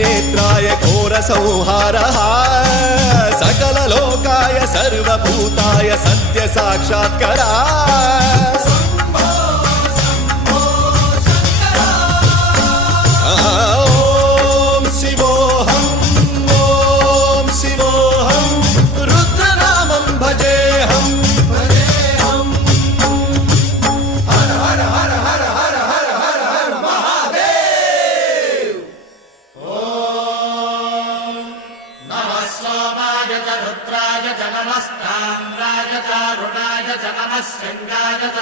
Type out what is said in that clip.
त्रिनेत्राय घोरसंहारः सकललोकाय सर्वभूताय सत्यसाक्षात्करः ॐ शिवोऽहं रुद्रनामं भजेऽहं हर हर हर हर हर हर हर हर महादेव। ॐ नमः सोमाय च रुद्राय च नमस्ताम्राय च अरुणाय च नमः शृङ्गाय च